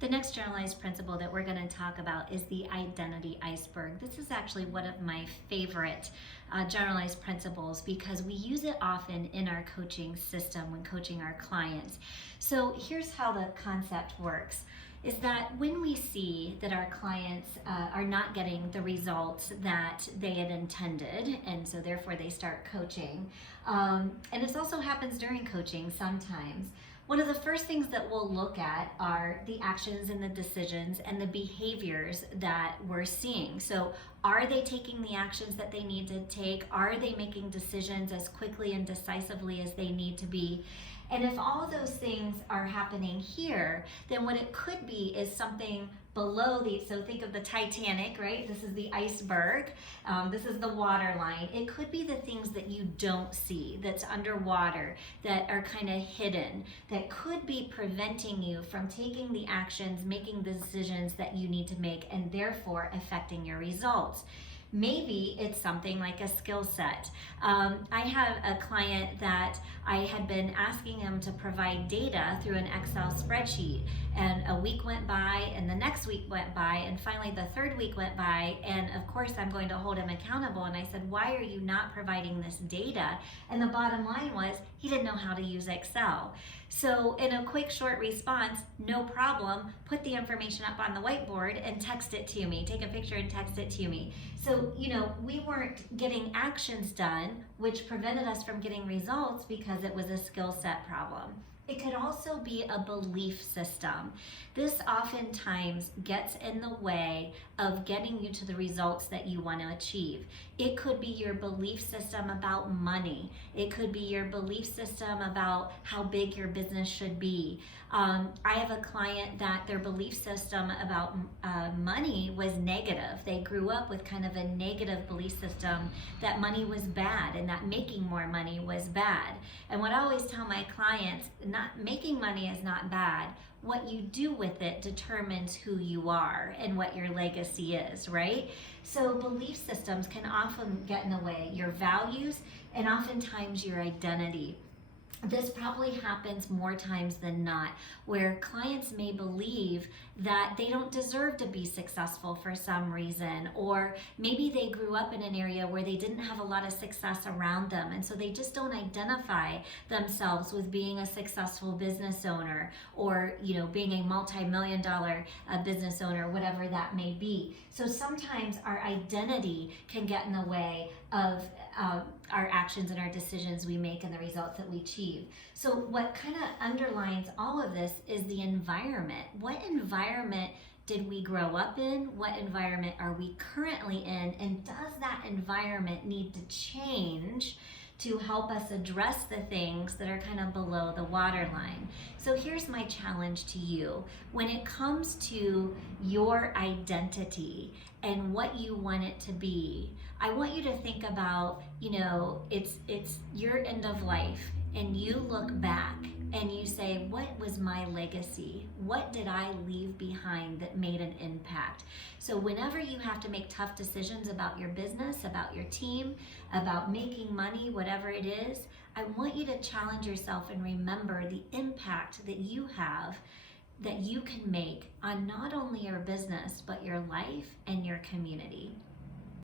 The next generalized principle that we're going to talk about is the identity iceberg. This is actually one of my favorite generalized principles because we use it often in our coaching system when coaching our clients. So here's how the concept works. Is that when we see that our clients are not getting the results that they had intended, and so therefore they start coaching, and this also happens during coaching sometimes, one of the first things that we'll look at are the actions and the decisions and the behaviors that we're seeing. So are they taking the actions that they need to take? Are they making decisions as quickly and decisively as they need to be? And if all those things are happening here, then what it could be is something below so think of the Titanic, right? This is the iceberg. This is the water line. It could be the things that you don't see, that's underwater, that are kind of hidden, that could be preventing you from taking the actions, making the decisions that you need to make, and therefore affecting your results. Maybe it's something like a skill set. I have a client that I had been asking him to provide data through an Excel spreadsheet, and a week went by and the next week went by and finally the third week went by, and of course I'm going to hold him accountable, and I said, why are you not providing this data? And the bottom line was he didn't know how to use Excel. So in a quick short response, no problem, put the information up on the whiteboard and text it to me. Take a picture and text it to me. So, we weren't getting actions done, which prevented us from getting results because it was a skill set problem. It could also be a belief system. This oftentimes gets in the way of getting you to the results that you want to achieve. It could be your belief system about money. It could be your belief system about how big your business should be. I have a client that their belief system about money was negative. They grew up with kind of a negative belief system that money was bad and that making more money was bad. And what I always tell my clients, not making money is not bad. What you do with it determines who you are and what your legacy is, right? So belief systems can often get in the way, your values and oftentimes your identity. This probably happens more times than not, where clients may believe that they don't deserve to be successful for some reason, or maybe they grew up in an area where they didn't have a lot of success around them, and so they just don't identify themselves with being a successful business owner, or being a multi-million dollar business owner, whatever that may be. So sometimes our identity can get in the way of our actions and our decisions we make and the results that we achieve. So what kind of underlines all of this is the environment. What environment did we grow up in? What environment are we currently in? And does that environment need to change to help us address the things that are kind of below the waterline? So here's my challenge to you. When it comes to your identity and what you want it to be, I want you to think about, it's your end of life, and you look back and you say, what was my legacy? What did I leave behind that made an impact? So whenever you have to make tough decisions about your business, about your team, about making money, whatever it is, I want you to challenge yourself and remember the impact that you have, that you can make on not only your business, but your life and your community.